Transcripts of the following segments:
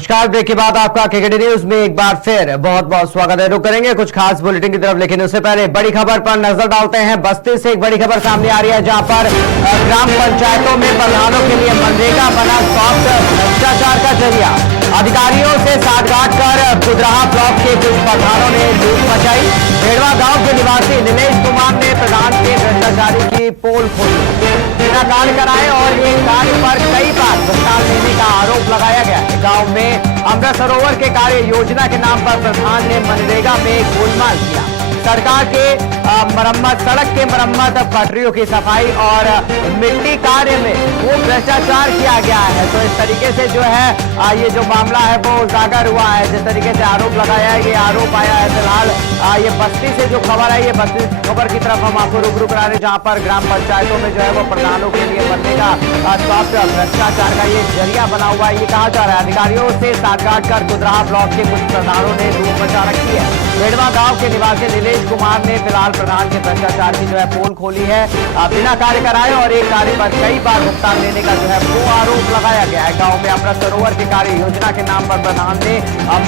नमस्कार। ब्रेक के बाद आपका केकेडी न्यूज में एक बार फिर बहुत बहुत स्वागत है। रुक करेंगे कुछ खास बुलेटिन की तरफ, लेकिन उससे पहले बड़ी खबर पर नजर डालते हैं। बस्ती से एक बड़ी खबर सामने आ रही है, जहां पर ग्राम पंचायतों में प्रधानों के लिए मनरेगा बना सॉफ्ट भ्रष्टाचार का जरिया। अधिकारियों से साठगांठ कर कुदराहा ब्लॉक के कुछ प्रधानों ने लूट मचाई। भेड़वा गांव के निवासी नीलेश कुमार ने प्रधान के भ्रष्टाचारी की पोल खोली, बिना कार्य कराए और एक कार्य पर कई बार भुगतान देने का आरोप लगाया गया। गांव में अमृत सरोवर के कार्य योजना के नाम पर प्रधान ने मनरेगा में गोलमाल किया। सरकार के मरम्मत, सड़क के मरम्मत, पटरियों की सफाई और मिट्टी कार्य में वो भ्रष्टाचार किया गया है। तो इस तरीके से जो है ये जो मामला है वो उजागर हुआ है। जिस तरीके से आरोप लगाया है, ये आरोप आया है। फिलहाल ये बस्ती से जो खबर आई है, बस्ती खबर की तरफ हम आपको रूबरू करा रहे हैं, जहां पर ग्राम पंचायतों में जो है वो प्रधानों के लिए मनरेगा सॉफ्ट भ्रष्टाचार का ये जरिया बना हुआ है। ये कहा जा रहा है अधिकारियों से साठगांठ कर कुदराहा ब्लॉक के कुछ प्रधानों ने लूट मचा रखी है। भेड़वा गांव के निवासी नीलेश कुमार ने फिलहाल प्रधान के भ्रष्टाचार की जो है पोल खोली है, बिना कार्य कराए और एक कार्य पर कई बार भुगतान देने का जो है वो आरोप लगाया गया है। गांव में अमृत सरोवर के कार्य योजना के नाम पर प्रधान ने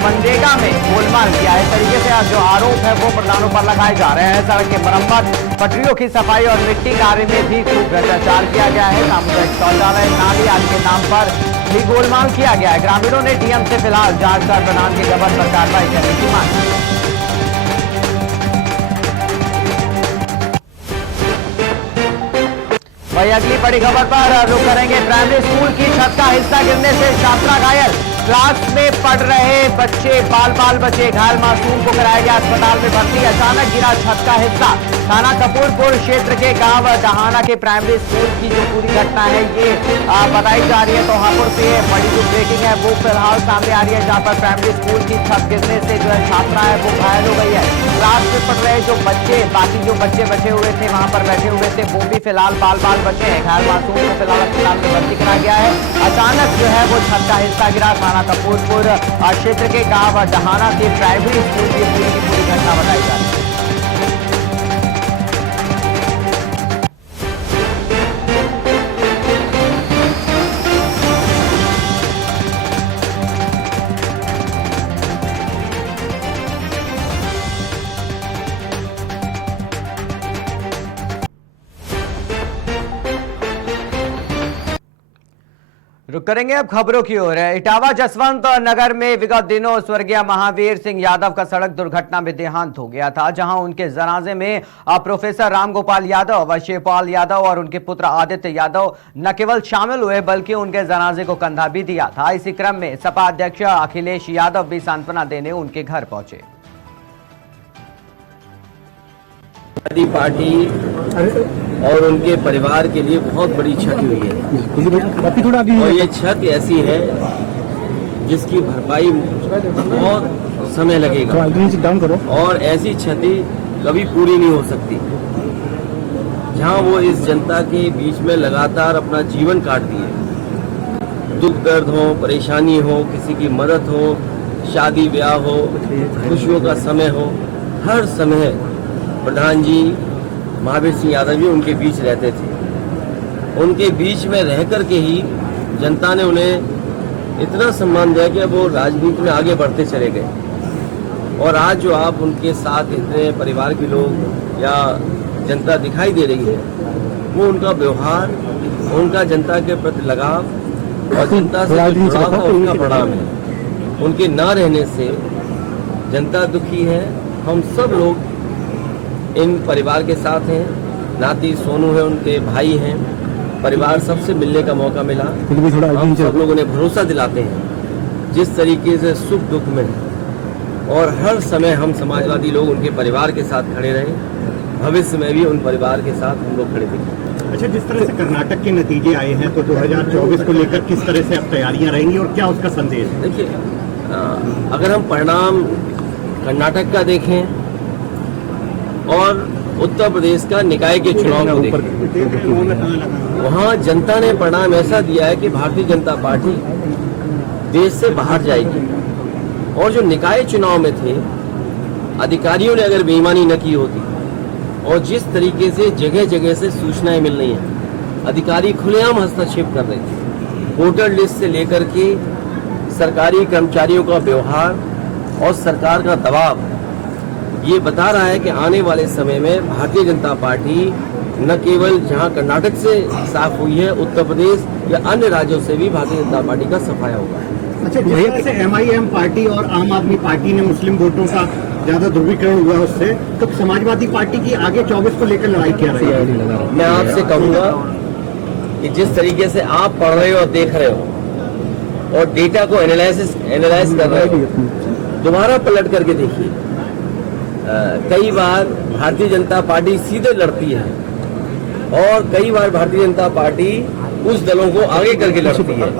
मनरेगा में गोलमाल किया है। इस तरीके से जो आरोप है वो प्रधानों पर लगाए जा रहे हैं। सड़क के मरम्मत, पटरियों की सफाई और मिट्टी कार्य में भी खूब भ्रष्टाचार किया गया है। सामुदायिक शौचालय, नाली आदि के नाम पर भी गोलमाल किया गया है। ग्रामीणों ने डीएम से फिलहाल जांच कर प्रधान के गबन पर कार्रवाई करने की मांग की। वही अगली बड़ी खबर पर रुक करेंगे। प्राइमरी स्कूल की छत का हिस्सा गिरने से छात्रा घायल। क्लास में पढ़ रहे बच्चे बाल बचे घायल। मासूम को कराया गया अस्पताल में भर्ती। अचानक गिरा छत का हिस्सा। थाना कपूरपुर क्षेत्र के गांव डहाना के प्राइमरी स्कूल की जो पूरी घटना है ये बताई जा रही है। तो हापुड़ से बड़ी जो ब्रेकिंग है वो फिलहाल सामने आ रही है, जहां पर प्राइमरी स्कूल की छत गिरने से जो है छात्रा है वो घायल हो गई है। क्लास में पढ़ रहे जो बच्चे, बाकी जो बच्चे बचे हुए थे वहां पर बैठे हुए थे, वो भी फिलहाल बाल बचे हैं। घायल मासूम को फिलहाल अस्पताल में भर्ती कराया गया है। अचानक जो है वो छत का हिस्सा गिरा। थाना कपूरपुर क्षेत्र के गांव डहाना के प्राइमरी स्कूल की पूरी घटना बताई जा रही है। रुक करेंगे अब खबरों की ओर। इटावा जसवंत नगर में विगत दिनों स्वर्गीय महावीर सिंह यादव का सड़क दुर्घटना में देहांत हो गया था, जहां उनके जनाजे में प्रोफेसर रामगोपाल यादव, शिवपाल यादव और उनके पुत्र आदित्य यादव न केवल शामिल हुए बल्कि उनके जनाजे को कंधा भी दिया था। इसी क्रम में सपा अध्यक्ष अखिलेश यादव भी सांत्वना देने उनके घर पहुंचे। पार्टी और उनके परिवार के लिए बहुत बड़ी क्षति हुई है और ये क्षति ऐसी है जिसकी भरपाई बहुत समय लगेगा और ऐसी क्षति कभी पूरी नहीं हो सकती। जहां वो इस जनता के बीच में लगातार अपना जीवन काटती है, दुख दर्द हो, परेशानी हो, किसी की मदद हो, शादी ब्याह हो, खुशियों का समय हो, हर समय प्रधान जी महावीर सिंह यादव जी उनके बीच रहते थे। उनके बीच में रह कर के ही जनता ने उन्हें इतना सम्मान दिया कि वो राजनीति में आगे बढ़ते चले गए। और आज जो आप उनके साथ इतने परिवार के लोग या जनता दिखाई दे रही है, वो उनका व्यवहार, उनका जनता के प्रति लगाव और जनता से जुड़ाव का उनका परिणाम है। उनके ना रहने से जनता दुखी है। हम सब लोग इन परिवार के साथ हैं। नाती सोनू है, उनके भाई हैं, परिवार सबसे मिलने का मौका मिला। हम सब लोग उन्हें भरोसा दिलाते हैं जिस तरीके से सुख दुख में और हर समय हम समाजवादी लोग उनके परिवार के साथ खड़े रहे, भविष्य में भी उन परिवार के साथ हम लोग खड़े थे। अच्छा, जिस तरह से कर्नाटक के नतीजे आए हैं तो 2024 को लेकर किस तरह से अब तैयारियां रहेंगी और क्या उसका संदेश है? देखिए, अगर हम परिणाम कर्नाटक का देखें और उत्तर प्रदेश का निकाय के चुनाव को देखें, वहाँ जनता ने परिणाम ऐसा दिया है कि भारतीय जनता पार्टी देश से बाहर जाएगी। और जो निकाय चुनाव में थे, अधिकारियों ने अगर बेईमानी न की होती और जिस तरीके से जगह जगह से सूचनाएं मिल रही हैं, अधिकारी खुलेआम हस्तक्षेप कर रहे थे, वोटर लिस्ट से लेकर के सरकारी कर्मचारियों का व्यवहार और सरकार का दबाव ये बता रहा है कि आने वाले समय में भारतीय जनता पार्टी न केवल जहां कर्नाटक से साफ हुई है, उत्तर प्रदेश या अन्य राज्यों से भी भारतीय जनता पार्टी का सफाया होगा। अच्छा, जिस तरह से MIM पार्टी और आम आदमी पार्टी ने मुस्लिम वोटों का ज्यादा ध्रुवीकरण हुआ उससे, तो समाजवादी पार्टी की आगे 24 को लेकर लड़ाई क्या रही है? मैं आपसे कहूंगा कि जिस तरीके से आप पढ़ रहे हो और देख रहे हो और डेटा को एनालाइज कर रहे हो, दोबारा पलट करके देखिए। कई बार भारतीय जनता पार्टी सीधे लड़ती है और कई बार भारतीय जनता पार्टी उस दलों को आगे करके लड़ती है।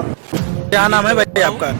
क्या नाम है भाई आपका?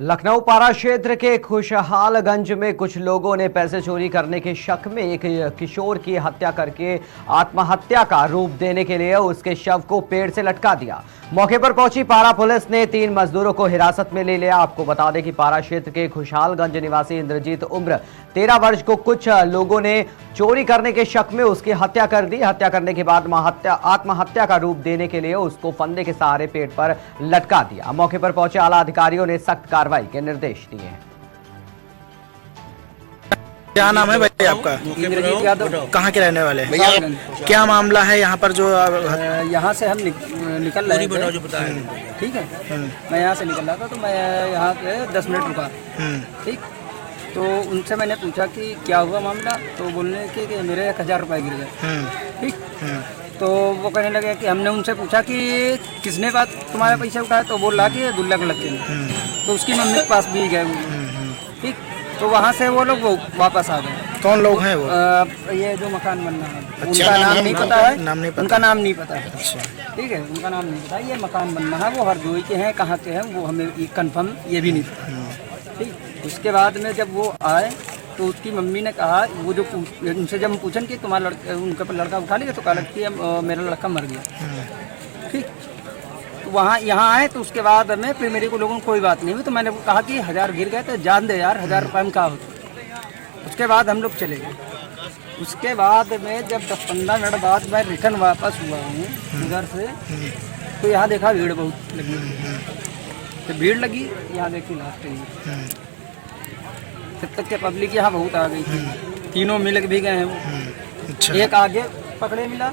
लखनऊ पारा क्षेत्र के खुशहालगंज में कुछ लोगों ने पैसे चोरी करने के शक में एक किशोर की हत्या करके आत्महत्या का रूप देने के लिए उसके शव को पेड़ से लटका दिया। मौके पर पहुंची पारा पुलिस ने 3 मजदूरों को हिरासत में ले लिया। आपको बता दें कि पारा क्षेत्र के खुशहालगंज निवासी इंद्रजीत उम्र 13 वर्ष को कुछ लोगों ने चोरी करने के शक में उसकी हत्या कर दी। हत्या करने के बाद आत्महत्या का रूप देने के लिए उसको फंदे के सहारे पेड़ पर लटका दिया। मौके पर पहुंचे आला अधिकारियों ने सख्त कार्रवाई के निर्देश दिए। क्या नाम है भाई आपका? इंद्रजीत यादव। कहाँ के रहने वाले हैं? क्या मामला है यहाँ पर जो यहाँ से हम निकल रहे थे, ठीक है। मैं यहाँ से निकल रहा था तो मैं यहाँ पे 10 मिनट रुका, ठीक। तो उनसे मैंने पूछा कि क्या हुआ मामला, तो बोलने के कि मेरे 1000 रुपये गिर गए, ठीक। तो वो कहने लगे कि हमने उनसे पूछा कि किसने बात तुम्हारे पैसे उठाए, तो बोल रहा कि दुल्ला के लड़के ने। तो उसकी मम्मी के पास भी गए, ठीक। तो वहाँ से वो लोग वापस आ गए। कौन लोग हैं वो? ये जो मकान बनना है, उनका नाम नहीं पता है, उनका नाम नहीं पता है, अच्छा, ठीक है, उनका नाम नहीं पता। ये मकान बनना है, वो हरदोई के हैं, कहाँ के हैं वो हमें कंफर्म ये भी नहीं पता, ठीक। उसके बाद में जब वो आए तो उसकी मम्मी ने कहा, वो जो उनसे जब हम पूछन कि तुम्हारा लड़का, उनका लड़का उठा लिया, तो कहा कि मेरा लड़का मर गया, ठीक। तो वहाँ यहाँ आए तो उसके बाद में फिर मेरे को लोगों को कोई बात नहीं हुई, तो मैंने कहा कि 1000 गिर गए तो जान दे यार, 1000 रुपये में क्या होता। उसके बाद हम लोग चले गए। उसके बाद में जब 10-15 मिनट बाद मैं रिटर्न वापस हुआ हूँ उधर से, तो यहाँ देखा भीड़ बहुत लगी, तो भीड़ लगी, यहाँ देखी लास्ट जब तक के पब्लिक यहाँ बहुत आ गई थी। तीनों मिल भी गए हैं वो, अच्छा। एक आगे पकड़े मिला,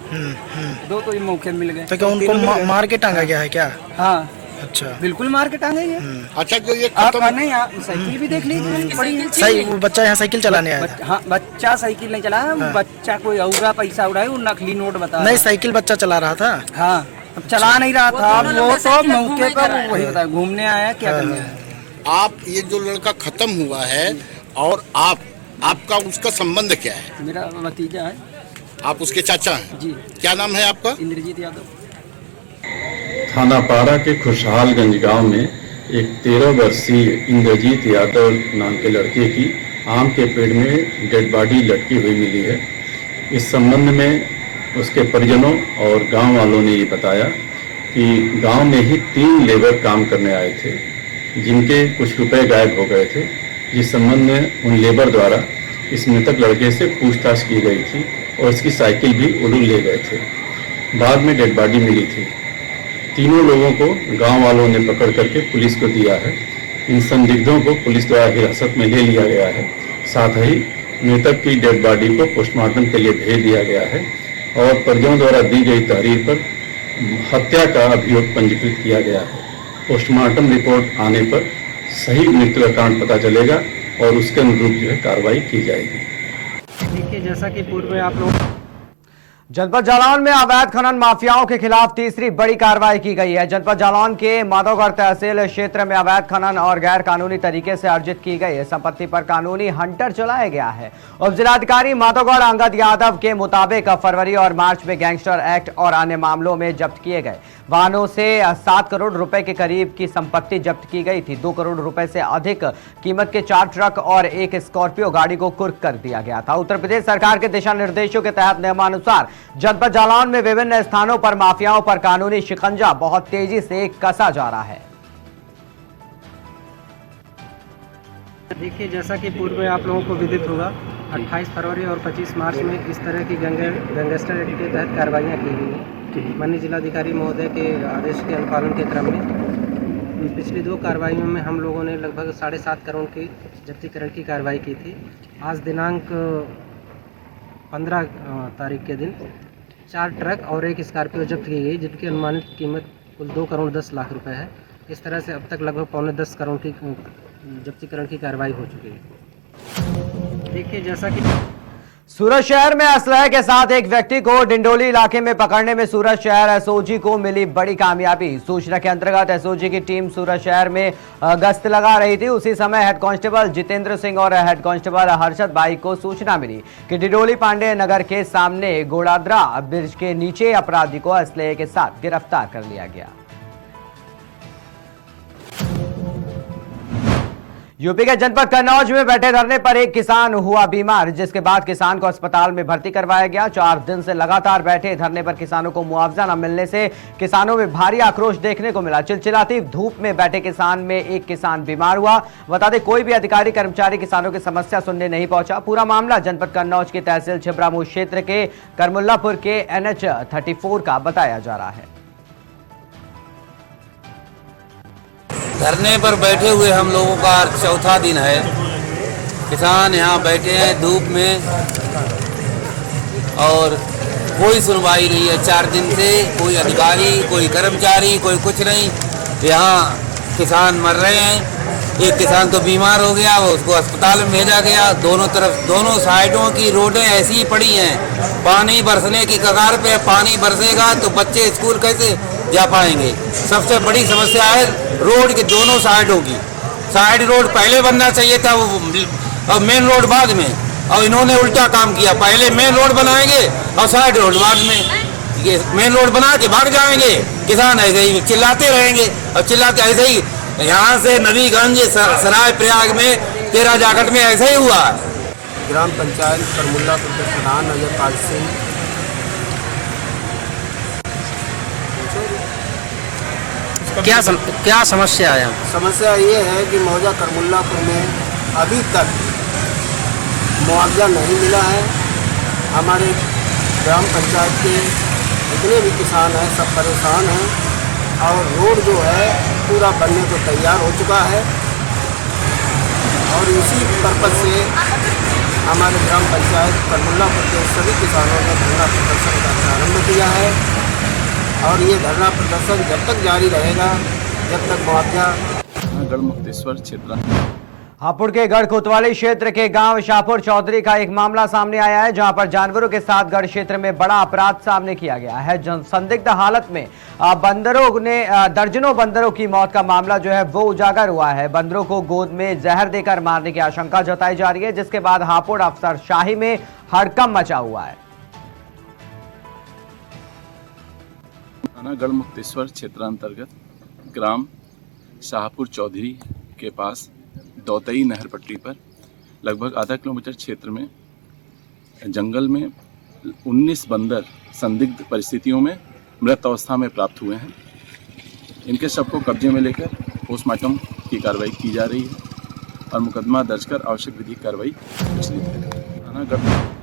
2 तो ये मौके मिल गए। तो क्या उनको मार के टांगा गया है क्या? हाँ, अच्छा, बिल्कुल मार के टांगे ये। अच्छा, जो ये आप नहीं, साइकिल भी देख लीजिए, बड़ी सही। वो बच्चा यहाँ साइकिल चलाने आया? हाँ, बच्चा साइकिल नहीं चला, बच्चा कोई और पैसा उड़ाए, वो नकली नोट बता। नहीं, साइकिल बच्चा चला रहा था। हाँ, अब चला नहीं रहा था वो, तो मौके पर वही बताया, घूमने आया, क्या करने आया। आप ये जो लड़का खत्म हुआ है और आपका उसका संबंध क्या है? मेरा भतीजा है। आप उसके चाचा हैं? जी। क्या नाम है आपका? इंद्रजीत यादव। थाना पारा के खुशहालगंज गांव में एक 13 वर्षीय इंद्रजीत यादव नाम के लड़के की आम के पेड़ में डेड बॉडी लटकी हुई मिली है। इस संबंध में उसके परिजनों और गांव वालों ने ये बताया कि गांव में ही 3 लेबर काम करने आए थे, जिनके कुछ रुपए गायब हो गए थे, जिस संबंध में उन लेबर द्वारा इस मृतक लड़के से पूछताछ की गई थी और इसकी साइकिल भी उड़ू ले गए थे। बाद में डेड बॉडी मिली थी। तीनों लोगों को गांव वालों ने पकड़ करके पुलिस को दिया है। इन संदिग्धों को पुलिस द्वारा हिरासत में ले लिया गया है। साथ ही मृतक की डेड बॉडी को पोस्टमार्टम के लिए भेज दिया गया है और परिजनों द्वारा दी गई तहरीर पर हत्या का अभियोग पंजीकृत किया गया है। पोस्टमार्टम रिपोर्ट आने पर सही मृत्यु का कारण पता चलेगा और उसके अनुरूप जो है कार्रवाई की जाएगी। देखिए, जैसा कि पूर्व में आप लोग जनपद जालौन में अवैध खनन माफियाओं के खिलाफ तीसरी बड़ी कार्रवाई की गई है। जनपद जालौन के माधोगढ़ तहसील क्षेत्र में अवैध खनन और गैर कानूनी तरीके से अर्जित की गई संपत्ति पर कानूनी हंटर चलाया गया है। उप जिलाधिकारी माधोगढ़ अंगद यादव के मुताबिक फरवरी और मार्च में गैंगस्टर एक्ट और अन्य मामलों में जब्त किए गए वाहनों से 7 करोड़ रुपए के करीब की संपत्ति जब्त की गई थी। 2 करोड़ रुपए से अधिक कीमत के 4 ट्रक और 1 स्कॉर्पियो गाड़ी को कुर्क कर दिया गया था। उत्तर प्रदेश सरकार के दिशा निर्देशों के तहत नियमानुसार जनपद जालौन में विभिन्न स्थानों पर माफियाओं पर कानूनी शिकंजा बहुत तेजी से कसा जा रहा है। देखिए, जैसा कि पूर्व में आप लोगों को विदित होगा, 28 फरवरी और 25 मार्च में इस तरह की गैंगस्टर एक्ट के तहत कार्रवाइयाँ की गई हैं। माननीय जिलाधिकारी महोदय के आदेश के अनुपालन के क्रम में पिछली 2 कार्रवाइयों में हम लोगों ने लगभग 7.5 करोड़ की जब्तीकरण की कार्रवाई की थी। आज दिनांक 15 तारीख के दिन 4 ट्रक और 1 स्कॉर्पियो जब्त की गई, जिनकी अनुमानित कीमत कुल 2 करोड़ 10 लाख रुपए है। इस तरह से अब तक लगभग 9.25 करोड़ की जब्तीकरण की कार्रवाई हो चुकी है। देखिए, जैसा कि सूरत शहर में असलहे के साथ एक व्यक्ति को डिंडोली इलाके में पकड़ने में सूरत शहर एसओजी को मिली बड़ी कामयाबी। सूचना के अंतर्गत एसओजी की टीम सूरत शहर में गश्त लगा रही थी। उसी समय हेड कांस्टेबल जितेंद्र सिंह और हेड कांस्टेबल हर्षद भाई को सूचना मिली कि डिंडोली पांडे नगर के सामने गोड़ादरा ब्रिज के नीचे अपराधी को असलहे के साथ गिरफ्तार कर लिया गया। यूपी के जनपद कन्नौज में बैठे धरने पर एक किसान हुआ बीमार, जिसके बाद किसान को अस्पताल में भर्ती करवाया गया। 4 दिन से लगातार बैठे धरने पर किसानों को मुआवजा न मिलने से किसानों में भारी आक्रोश देखने को मिला। चिलचिलाती धूप में बैठे किसान में एक किसान बीमार हुआ। बता दें, कोई भी अधिकारी कर्मचारी किसानों की समस्या सुनने नहीं पहुंचा। पूरा मामला जनपद कन्नौज की तहसील छिबरामऊ क्षेत्र के करमुल्लापुर के NH 34 का बताया जा रहा है। धरने पर बैठे हुए हम लोगों का 4था दिन है। किसान यहाँ बैठे हैं धूप में और कोई सुनवाई नहीं है। 4 दिन से कोई अधिकारी, कोई कर्मचारी, कोई कुछ नहीं। यहाँ किसान मर रहे हैं। एक किसान तो बीमार हो गया, वो उसको अस्पताल में भेजा गया। दोनों तरफ, दोनों साइडों की रोडें ऐसी ही पड़ी हैं, पानी बरसने की कगार पे। पानी बरसेगा तो बच्चे स्कूल कैसे जा पाएंगे। सबसे बड़ी समस्या है रोड के दोनों साइडों की। साइड रोड पहले बनना चाहिए था, और मेन रोड बाद में, और इन्होंने उल्टा काम किया। पहले मेन रोड बनाएंगे और साइड रोड बाद में। ये मेन रोड बना के भाग जाएंगे, किसान ऐसे ही चिल्लाते रहेंगे और चिल्लाते ऐसे ही। यहाँ से नबीगंज सराय प्रयाग में 13 जागट में ऐसा ही हुआ। ग्राम पंचायत करमुल्लापुर के प्रधान अजयपाल सिंह। क्या समस्या है? समस्या ये है कि मौजा करमुल्लापुर में अभी तक मुआवजा नहीं मिला है। हमारे ग्राम पंचायत के जितने भी किसान हैं सब परेशान हैं, और रोड जो है पूरा बनने को तैयार हो चुका है। और इसी पर्पज से हमारे ग्राम पंचायत करमुल्लापुर के सभी किसानों ने धरना प्रदर्शन का प्रारंभ किया है, और ये धरना प्रदर्शन जब तक जारी रहेगा जब तक मुआवजा। गढ़मुक्तेश्वर क्षेत्र हापुड़ के गढ़ कोतवाली क्षेत्र के गांव शाहपुर चौधरी का एक मामला सामने आया है, जहां पर जानवरों के साथ गढ़ क्षेत्र में बड़ा अपराध सामने किया गया है। संदिग्ध हालत में बंदरों ने दर्जनों बंदरों की मौत का मामला जो है वो उजागर हुआ है। बंदरों को गोद में जहर देकर मारने की आशंका जताई जा रही है, जिसके बाद हापुड़ अफसरशाही में हड़कंप मचा हुआ है। गढ़मुक्तेश्वर क्षेत्र अंतर्गत ग्राम शाहपुर चौधरी के पास दौतई नहर पट्टी पर लगभग आधा किलोमीटर क्षेत्र में जंगल में 19 बंदर संदिग्ध परिस्थितियों में मृत अवस्था में प्राप्त हुए हैं। इनके शव को कब्जे में लेकर पोस्टमार्टम की कार्रवाई की जा रही है और मुकदमा दर्ज कर आवश्यक विधिक कार्रवाई प्रचलित है।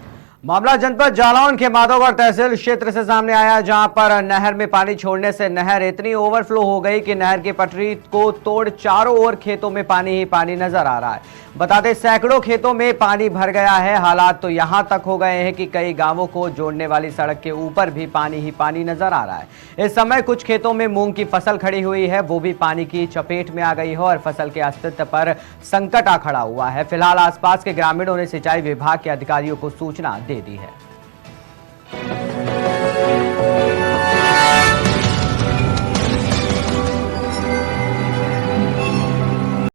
मामला जनपद जालौन के माधोगढ़ तहसील क्षेत्र से सामने आया, जहां पर नहर में पानी छोड़ने से नहर इतनी ओवरफ्लो हो गई कि नहर की पटरी को तोड़ चारों ओर खेतों में पानी ही पानी नजर आ रहा है। बता दें, सैकड़ों खेतों में पानी भर गया है। हालात तो यहां तक हो गए हैं कि कई गांवों को जोड़ने वाली सड़क के ऊपर भी पानी ही पानी नजर आ रहा है। इस समय कुछ खेतों में मूंग की फसल खड़ी हुई है, वो भी पानी की चपेट में आ गई है और फसल के अस्तित्व पर संकट आ खड़ा हुआ है। फिलहाल आसपास के ग्रामीणों ने सिंचाई विभाग के अधिकारियों को सूचना दे दी है।